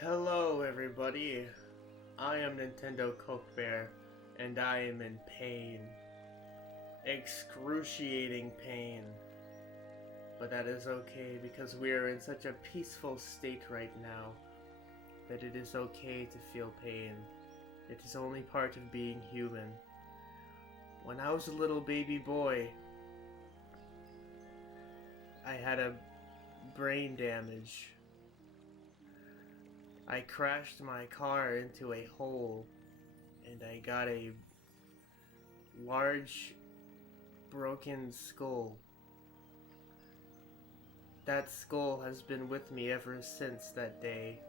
Hello everybody, I am Nintendo Coke Bear, and I am in pain. Excruciating pain. But that is okay because we are in such a peaceful state right now that it is okay to feel pain. It is only part of being human. When I was a little baby boy, I had a brain damage. I crashed my car into a hole, and I got a large broken skull. That skull has been with me ever since that day.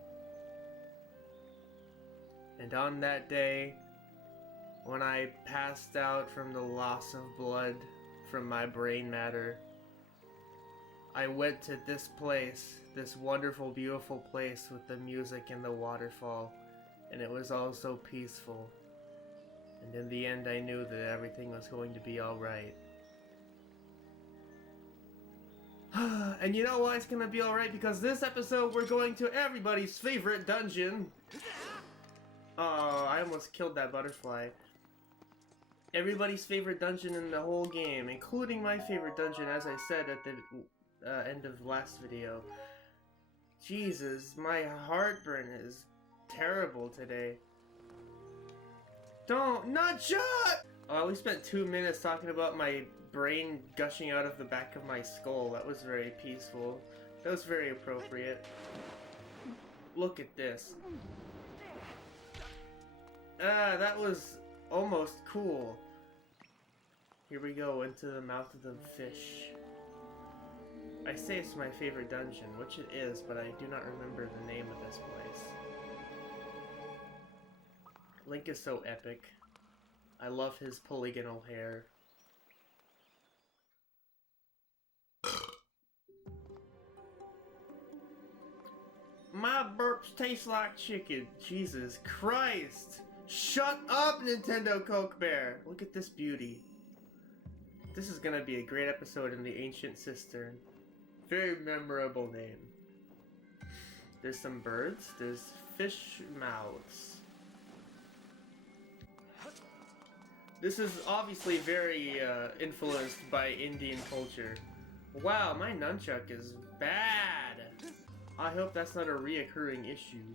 And on that day, when I passed out from the loss of blood from my brain matter, I went to this place, this wonderful, beautiful place with the music and the waterfall, and it was all so peaceful. And in the end, I knew that everything was going to be alright. And you know why it's gonna be alright? Because this episode, we're going to everybody's favorite dungeon. Oh, I almost killed that butterfly. Everybody's favorite dungeon in the whole game, including my favorite dungeon, as I said at the end of last video. Jesus, my heartburn is terrible today. Not shot! Oh, we spent 2 minutes talking about my brain gushing out of the back of my skull. That was very peaceful. That was very appropriate. Look at this. That was almost cool. Here we go, into the mouth of the fish. I say it's my favorite dungeon, which it is, but I do not remember the name of this place. Link is so epic. I love his polygonal hair. My burps taste like chicken. Jesus Christ! Shut up, Nintendo Coke Bear! Look at this beauty. This is gonna be a great episode in the ancient Cistern. Very memorable name. There's some birds. There's fish mouths. This is obviously very influenced by Indian culture. Wow, my nunchuck is bad. I hope that's not a reoccurring issue.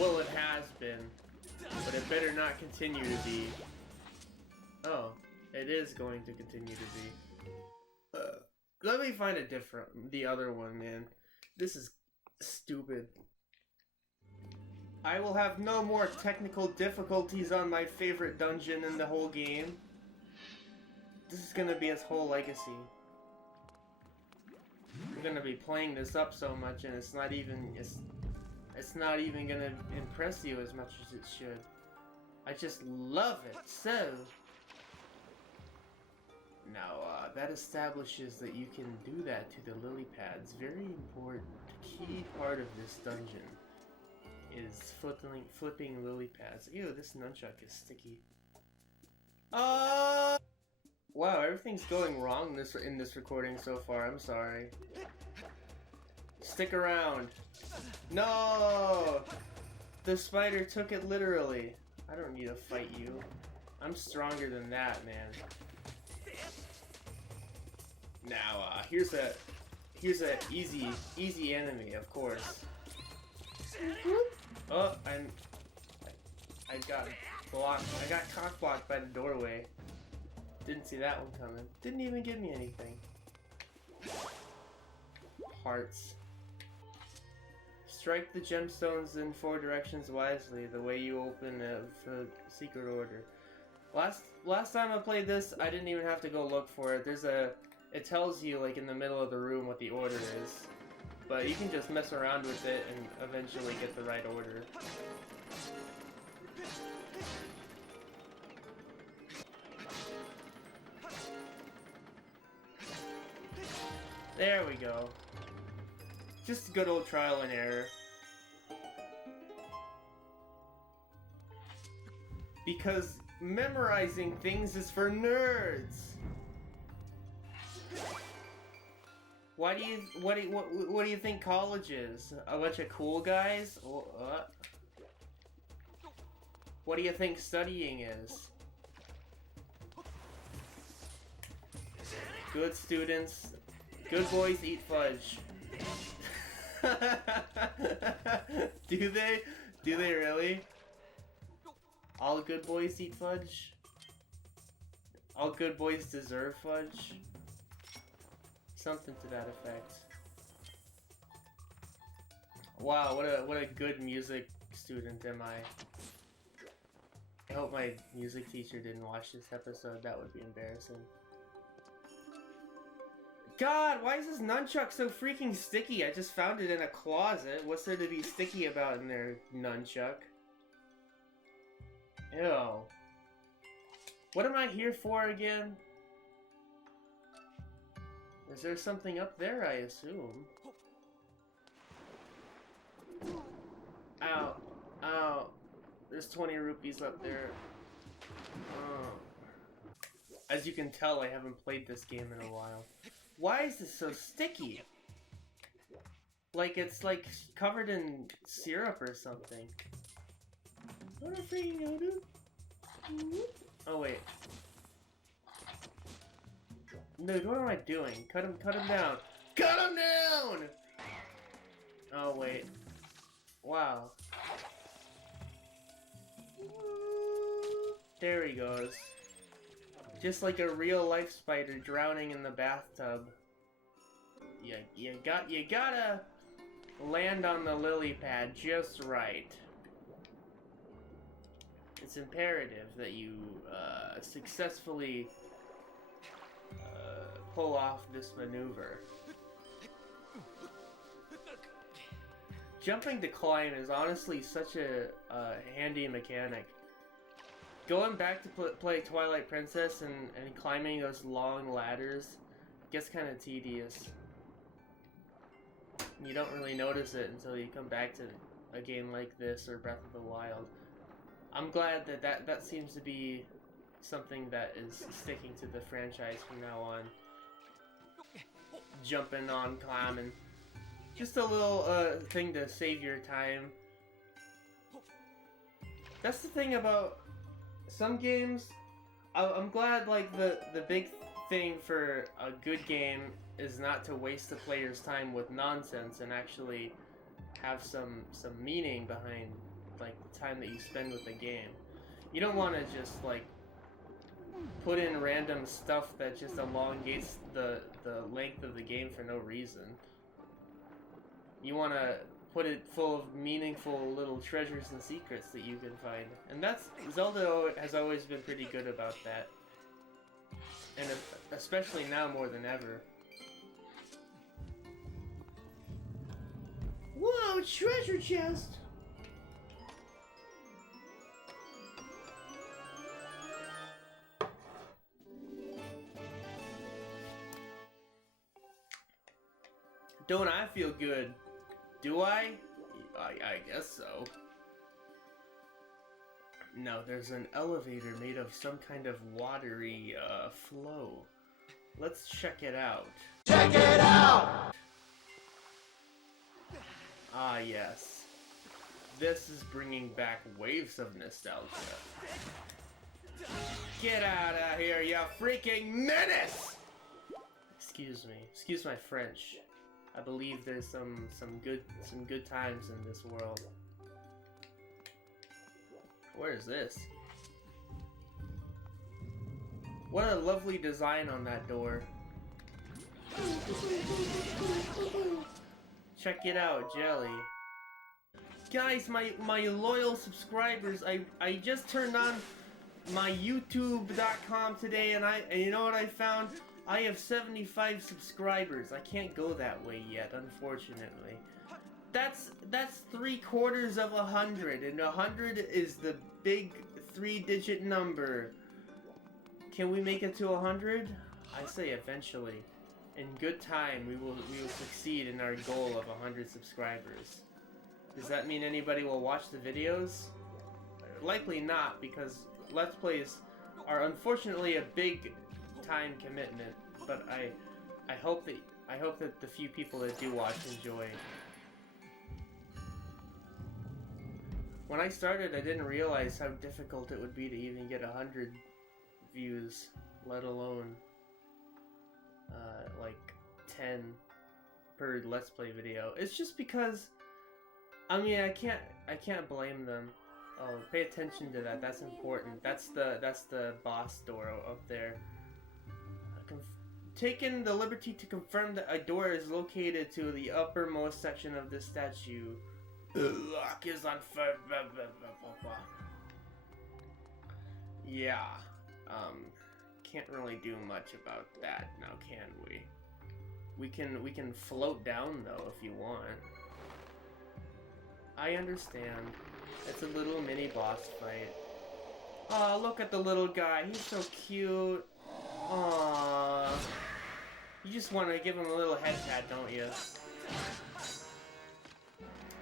Well, it has been, but it better not continue to be. Oh, it is going to continue to be. Let me find the other one, man. This is stupid. I will have no more technical difficulties on my favorite dungeon in the whole game. This is gonna be its whole legacy. We're gonna be playing this up so much, and it's not even gonna impress you as much as it should. I just love it so. Now, that establishes that you can do that to the lily pads. Very important. Key part of this dungeon is flipping lily pads. Ew, this nunchuck is sticky. Wow, everything's going wrong in this recording so far. I'm sorry. Stick around. No! The spider took it literally. I don't need to fight you. I'm stronger than that, man. Now, here's a easy enemy, of course. Oh, I got blocked. I got cock blocked by the doorway. Didn't see that one coming. Didn't even give me anything. Hearts. Strike the gemstones in 4 directions wisely, the way you open a secret order. Last time I played this, I didn't even have to go look for it. It tells you, like, in the middle of the room what the order is. But you can just mess around with it and eventually get the right order. There we go. Just good old trial and error. Because memorizing things is for nerds! What do you think college is? A bunch of cool guys? What do you think studying is? Good students, good boys eat fudge. Do they? Do they really? All good boys eat fudge? All good boys deserve fudge? Something to that effect. Wow, what a good music student am I. I hope my music teacher didn't watch this episode. That would be embarrassing. God, why is this nunchuck so freaking sticky? I just found it in a closet. What's there to be sticky about in there, nunchuck? Ew. What am I here for again? Is there something up there, I assume? Ow. Ow. There's 20 rupees up there. Oh. As you can tell, I haven't played this game in a while. Why is this so sticky? Like it's like covered in syrup or something. What a freaking go, dude? Oh wait. Dude, what am I doing? Cut him down. Cut him down! Oh wait. Wow. There he goes. Just like a real life spider drowning in the bathtub. You gotta land on the lily pad just right. It's imperative that you successfully pull off this maneuver. Jumping to climb is honestly such a handy mechanic. Going back to play Twilight Princess and climbing those long ladders gets kind of tedious. You don't really notice it until you come back to a game like this or Breath of the Wild. I'm glad that seems to be something that is sticking to the franchise from now on. Jumping on, climbing. Just a little thing to save your time. That's the thing about some games. I'm glad like the big thing for a good game is not to waste the player's time with nonsense and actually have some meaning behind like the time that you spend with the game. You don't want to just like put in random stuff that just elongates the length of the game for no reason. You want to put it full of meaningful little treasures and secrets that you can find. And Zelda has always been pretty good about that. And especially now more than ever. Whoa, treasure chest! Don't I feel good? Do I? I guess so. No, there's an elevator made of some kind of watery, flow. Let's check it out. Check it out! Ah, yes. This is bringing back waves of nostalgia. Get out of here, you freaking menace! Excuse me. Excuse my French. I believe there's some good times in this world. Where is this? What a lovely design on that door. Check it out, Jelly. Guys, my loyal subscribers, I just turned on my youtube.com today and you know what I found? I have 75 subscribers. I can't go that way yet, unfortunately. That's 3/4 of 100, and 100 is the big 3-digit number. Can we make it to 100? I say eventually. In good time, we will succeed in our goal of 100 subscribers. Does that mean anybody will watch the videos? Likely not, because Let's Plays are unfortunately a big time commitment, but I hope that the few people that do watch enjoy. When I started, I didn't realize how difficult it would be to even get 100 views, let alone like 10 per Let's Play video. It's just because, I mean, I can't blame them. Oh, pay attention to that. That's important. That's the boss door up there. Taken the liberty to confirm that a door is located to the uppermost section of this statue. The lock is on fire. Yeah. Can't really do much about that now, can we? We can float down though if you want. I understand. It's a little mini boss fight. Aw, look at the little guy. He's so cute. Aww. You just want to give him a little head pat, don't you?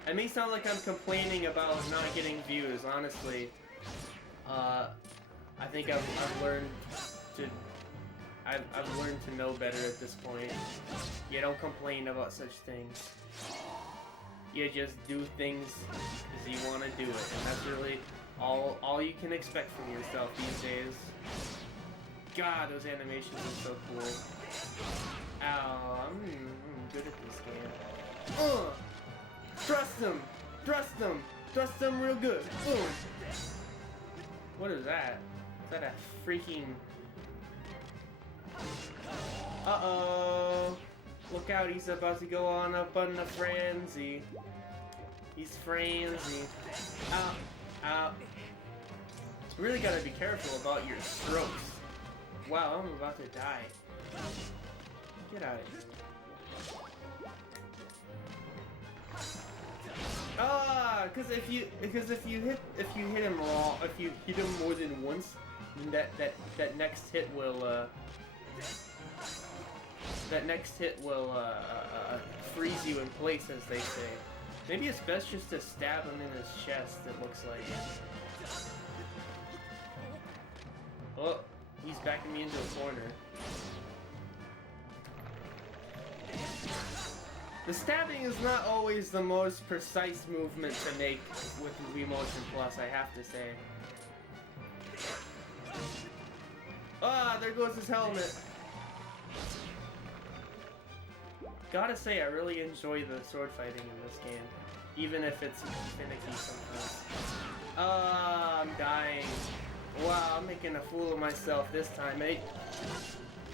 It may sound like I'm complaining about not getting views, honestly. I think I've learned to know better at this point. You don't complain about such things. You just do things because you want to do it, and that's really all you can expect from yourself these days. God, those animations are so cool. Ow, I'm good at this game. Thrust them! Thrust them! Thrust them real good! What is that? Is that a freaking... Uh-oh! Look out, he's about to go on up on the frenzy. He's frenzy. Ow! Ow! Really gotta be careful about your strokes. Wow, I'm about to die. Get out of here. Ah, because if you hit him wrong, if you hit him more than once, then that next hit will freeze you in place, as they say. Maybe it's best just to stab him in his chest. It looks like. Oh, he's backing me into a corner. The stabbing is not always the most precise movement to make with Wii Motion Plus, I have to say. Ah, there goes his helmet. Gotta say, I really enjoy the sword fighting in this game, even if it's finicky sometimes. Ah, I'm dying. Wow, I'm making a fool of myself this time, mate.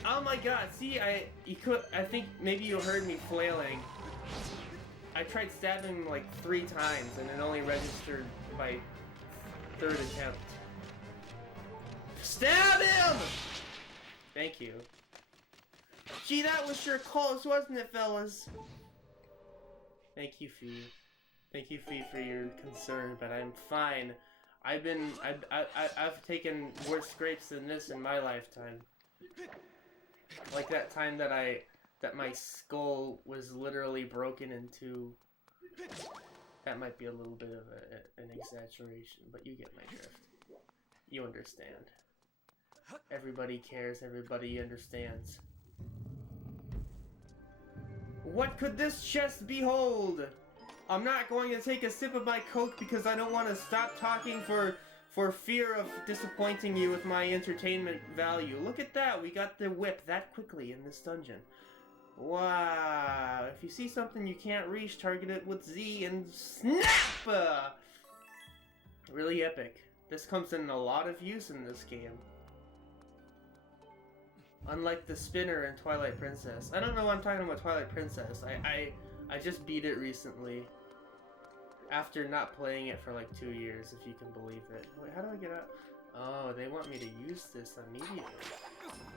Oh my god, see, I think maybe you heard me flailing. I tried stabbing him like 3 times and it only registered my 3rd attempt. Stab him! Thank you. Gee, that was sure close, wasn't it, fellas? Thank you, Fee. Thank you, Fee, for your concern, but I'm fine. I've taken worse scrapes than this in my lifetime. Like that time that my skull was literally broken in 2. That might be a little bit of an exaggeration, but you get my drift. You understand. Everybody cares, everybody understands. What could this chest behold? I'm not going to take a sip of my Coke because I don't want to stop talking for fear of disappointing you with my entertainment value. Look at that, we got the whip that quickly in this dungeon. Wow, if you see something you can't reach, target it with Z and snap! Really epic. This comes in a lot of use in this game. Unlike the spinner in Twilight Princess. I don't know why I'm talking about Twilight Princess. I just beat it recently. After not playing it for like 2 years, if you can believe it. Wait, how do I get out? Oh, they want me to use this immediately.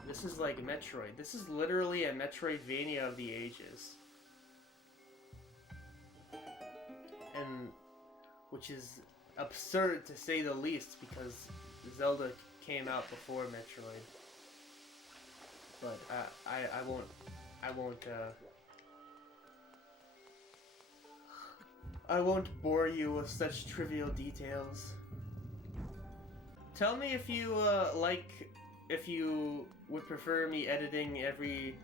This is like Metroid. This is literally a Metroidvania of the ages. And which is absurd to say the least because Zelda came out before Metroid. But I won't bore you with such trivial details. Tell me if you if you would prefer me editing every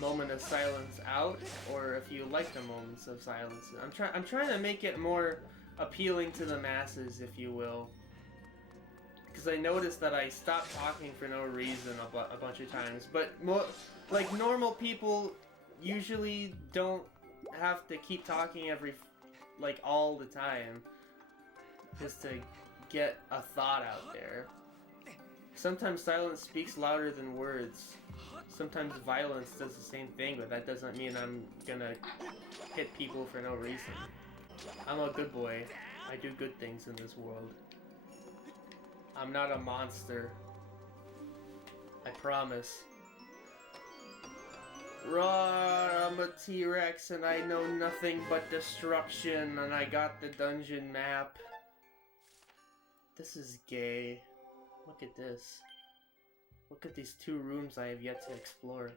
moment of silence out, or if you like the moments of silence. I'm trying to make it more appealing to the masses, if you will. Because I noticed that I stopped talking for no reason a bunch of times. But like normal people usually don't have to keep talking like all the time just to get a thought out there. Sometimes silence speaks louder than words. Sometimes violence does the same thing, but that doesn't mean I'm gonna hit people for no reason. I'm a good boy. I do good things in this world. I'm not a monster. I promise. Roar, I'm a T-Rex and I know nothing but destruction, and I got the dungeon map. This is gay. Look at this. Look at these 2 rooms I have yet to explore.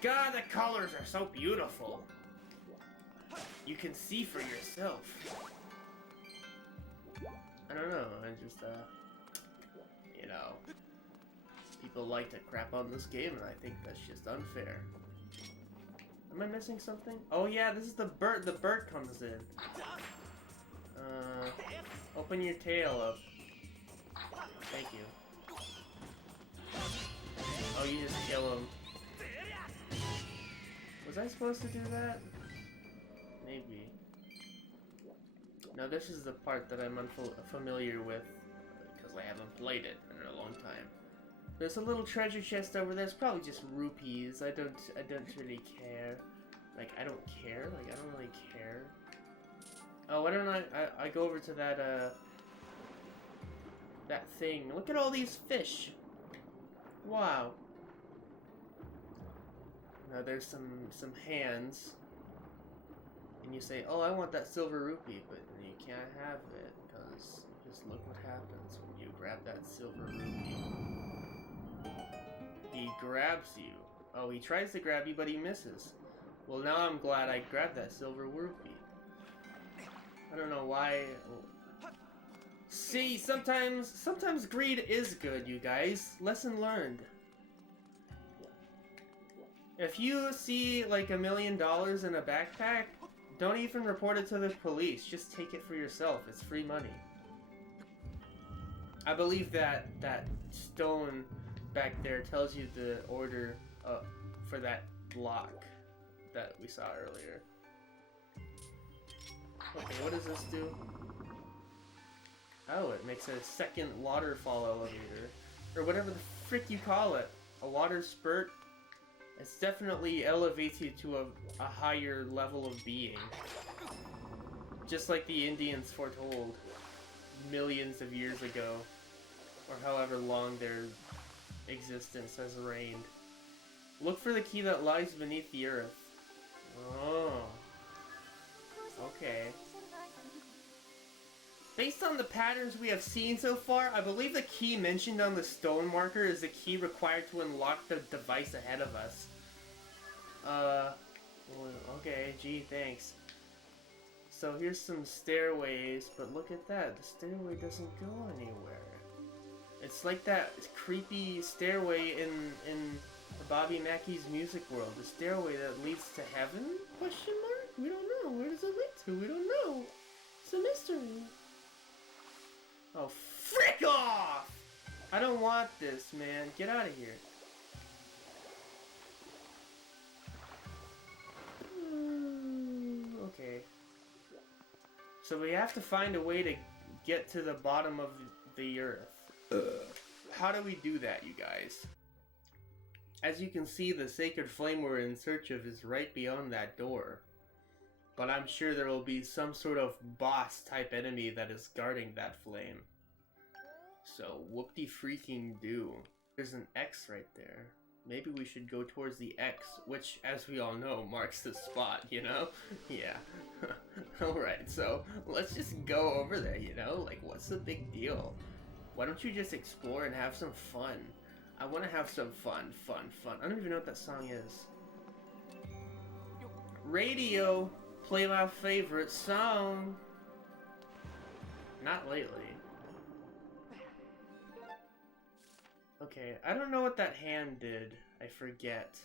God, the colors are so beautiful. You can see for yourself. I don't know, I just, you know, people like to crap on this game, and I think that's just unfair. Am I missing something? Oh yeah, this is the bird comes in. Open your tail up. Thank you. Oh, you just kill him. Was I supposed to do that? Maybe. Now this is the part that I'm unfamiliar with, because I haven't played it in a long time. There's a little treasure chest over there. It's probably just rupees. I don't really care. Like, I don't care. Like, I don't really care. Oh, why don't I go over to that, that thing. Look at all these fish. Wow. Now there's some hands. And you say, oh, I want that silver rupee, but you can't have it, because just look what happens when you grab that silver rupee. He grabs you. Oh, he tries to grab you, but he misses. Well, now I'm glad I grabbed that silver rupee. I don't know why. See, sometimes greed is good, you guys. Lesson learned. If you see like $1 million in a backpack, don't even report it to the police. Just take it for yourself. It's free money. I believe that stone back there tells you the order for that block that we saw earlier. Okay, what does this do? Oh, it makes a second waterfall elevator. Or whatever the frick you call it. A water spurt. It's definitely elevates you to a higher level of being. Just like the Indians foretold millions of years ago. Or however long their existence has reigned. Look for the key that lies beneath the earth. Oh. Okay. Based on the patterns we have seen so far, I believe the key mentioned on the stone marker is the key required to unlock the device ahead of us. Okay, gee, thanks. So here's some stairways, but look at that, the stairway doesn't go anywhere. It's like that creepy stairway in Bobby Mackey's Music World, the stairway that leads to heaven? Question mark? We don't know. Where does it lead to? We don't know. It's a mystery. Oh, frick off! I don't want this, man. Get out of here. Okay. So we have to find a way to get to the bottom of the earth. How do we do that, you guys? As you can see, the sacred flame we're in search of is right beyond that door. But I'm sure there will be some sort of boss type enemy that is guarding that flame. So, whoop-de-freaking do. There's an X right there. Maybe we should go towards the X, which, as we all know, marks the spot, you know? Yeah. Alright, so, let's just go over there, you know? Like, what's the big deal? Why don't you just explore and have some fun? I want to have some fun. I don't even know what that song is. Radio, play my favorite song. Not lately. Okay, I don't know what that hand did. I forget.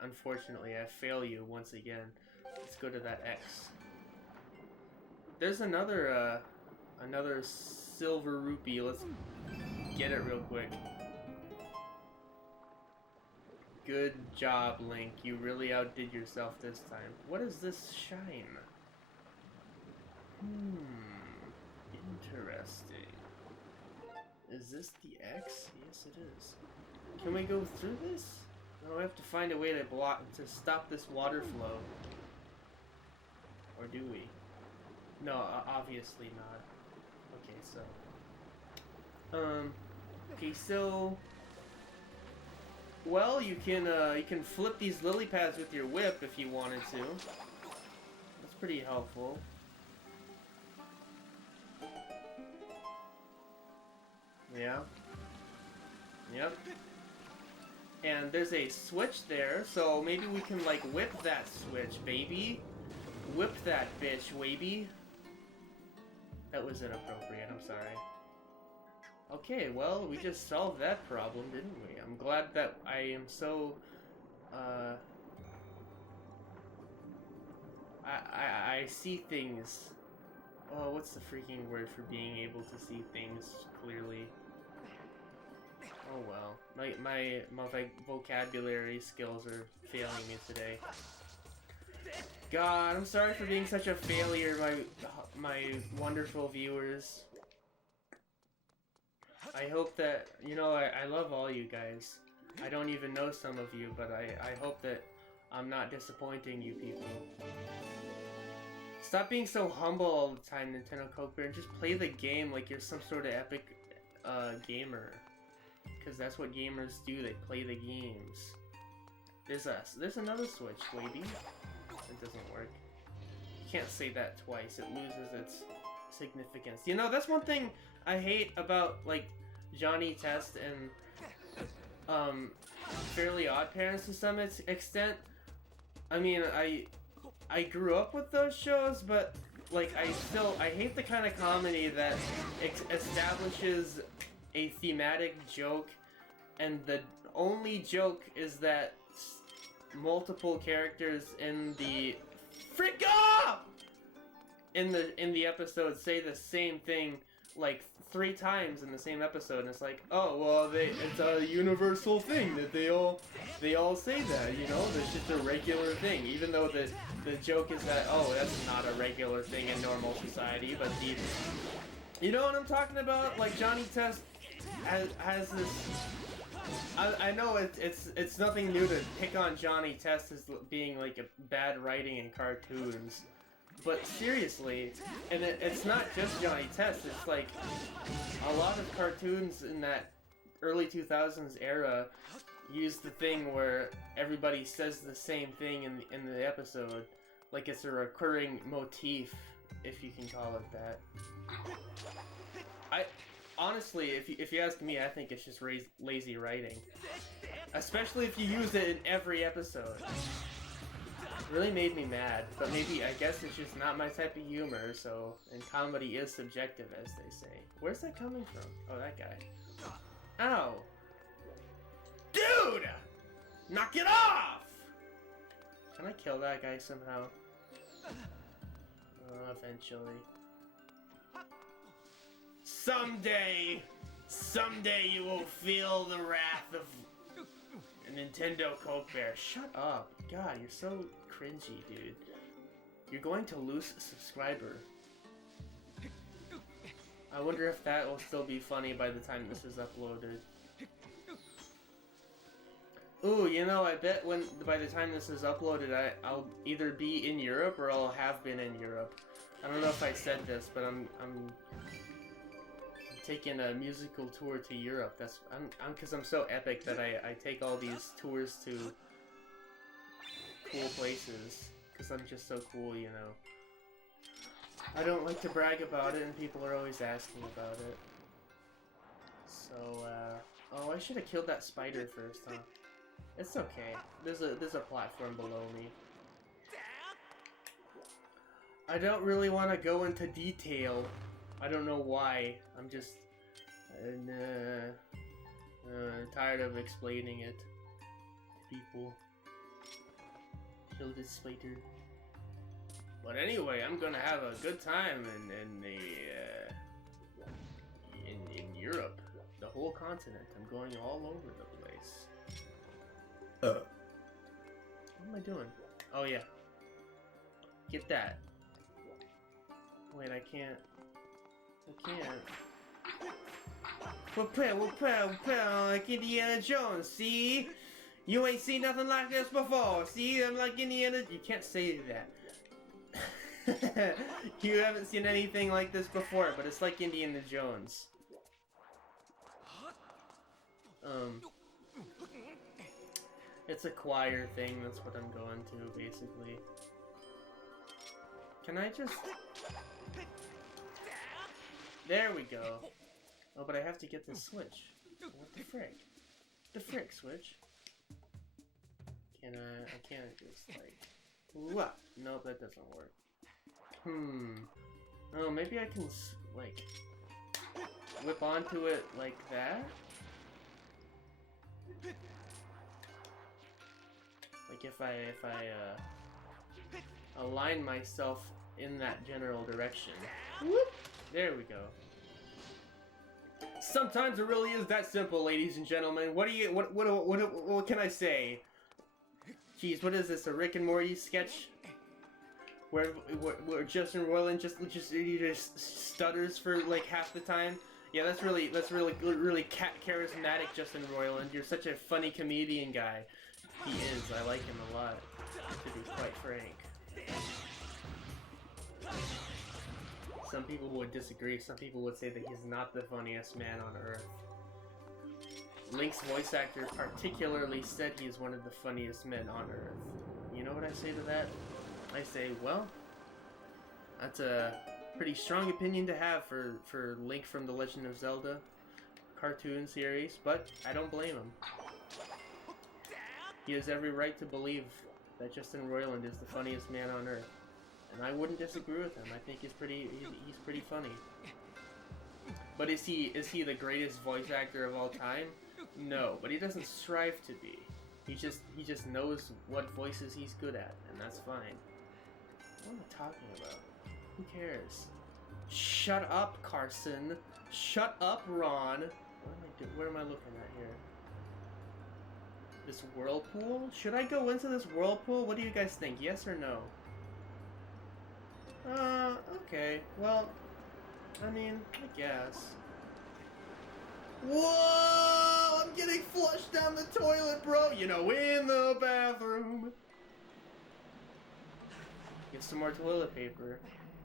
Unfortunately, I fail you once again. Let's go to that X. There's another silver rupee. Let's get it real quick. Good job, Link. You really outdid yourself this time. What is this shine? Interesting. Is this the X? Yes, it is. Can we go through this? No, we have to find a way to stop this water flow. Or do we? No, obviously not. Okay, so... Okay, so... Well, you can flip these lily pads with your whip if you wanted to. That's pretty helpful. Yeah. Yep. And there's a switch there, so maybe we can, like, whip that switch, baby. Whip that bitch, baby. That was inappropriate, I'm sorry. Okay, well, we just solved that problem, didn't we? I'm glad that I am so, I see things. Oh, what's the freaking word for being able to see things clearly? Oh well, my vocabulary skills are failing me today. God, I'm sorry for being such a failure, my wonderful viewers. I hope that, you know, I love all you guys. I don't even know some of you, but I hope that I'm not disappointing you people. Stop being so humble all the time, Nintendo Coke Bear, and just play the game like you're some sort of epic gamer. Because that's what gamers do, they play the games. There's another switch, baby. It doesn't work. You can't say that twice, it loses its significance. You know, that's one thing I hate about, like, Johnny Test and Fairly Odd Parents to some extent. I mean, I grew up with those shows, but like I hate the kind of comedy that establishes a thematic joke, and the only joke is that multiple characters in the in the episode say the same thing like 3 times in the same episode, and it's like, oh well, it's a universal thing that they all say that, you know, it's just a regular thing, even though the joke is that, oh, that's not a regular thing in normal society, but you know what I'm talking about? Like, Johnny Test has this. I know it's nothing new to pick on Johnny Test as being like a bad writing in cartoons. But seriously, and it's not just Johnny Test, it's like a lot of cartoons in that early 2000s era use the thing where everybody says the same thing in the episode. Like it's a recurring motif, if you can call it that. Honestly, if you ask me, I think it's just lazy writing. Especially if you use it in every episode. Really made me mad, but maybe, I guess it's just not my type of humor, so, and comedy is subjective, as they say. Where's that coming from? Oh, that guy. Ow! Dude! Knock it off! Can I kill that guy somehow? Eventually. Someday you will feel the wrath of a Nintendo Coke Bear. Shut up. God, you're so cringy, dude. You're going to lose a subscriber. I wonder if that will still be funny by the time this is uploaded. Ooh, you know, I bet by the time this is uploaded, I'll either be in Europe or I'll have been in Europe. I don't know if I said this, but I'm taking a musical tour to Europe. Because I'm so epic that I take all these tours to cool places. Because I'm just so cool, you know. I don't like to brag about it, and people are always asking about it. So, oh, I should have killed that spider first, huh? It's okay. There's a platform below me. I don't really want to go into detail. I don't know why. I'm just... Tired of explaining it to people. Kill this later. But anyway, I'm gonna have a good time in Europe, the whole continent. I'm going all over the place. What am I doing? Oh yeah, get that. Wait, I can't. Well, like Indiana Jones. See, you ain't seen nothing like this before. See, I'm like Indiana. You can't say that. You haven't seen anything like this before, but it's like Indiana Jones. It's a choir thing, that's what I'm going to, basically. Can I just... There we go. Oh, but I have to get this switch. What the frick? The frick switch? I can't just, like... What? Nope, that doesn't work. Oh, maybe I can, like, whip onto it like that? Like if I align myself in that general direction. Whoop! There we go. Sometimes it really is that simple, ladies and gentlemen. What can I say? Jeez, what is this? A Rick and Morty sketch? Where Justin Roiland just stutters for like half the time. Yeah, that's really charismatic, Justin Roiland. You're such a funny comedian guy. He is. I like him a lot, to be quite frank. Some people would disagree. Some people would say that he's not the funniest man on earth. Link's voice actor particularly said he's one of the funniest men on earth. You know what I say to that? I say, well, that's a pretty strong opinion to have for Link from The Legend of Zelda cartoon series, but I don't blame him. He has every right to believe that Justin Roiland is the funniest man on earth, and I wouldn't disagree with him. I think he's pretty funny. But is he the greatest voice actor of all time? No, but he doesn't strive to be. He just knows what voices he's good at, and that's fine. What am I talking about? Who cares? Shut up, Carson. Shut up, Ron. What am I looking at here? This whirlpool? Should I go into this whirlpool? What do you guys think? Yes or no? Okay. Well, I mean, I guess. Whoa! I'm getting flushed down the toilet, bro! You know, in the bathroom. Get some more toilet paper.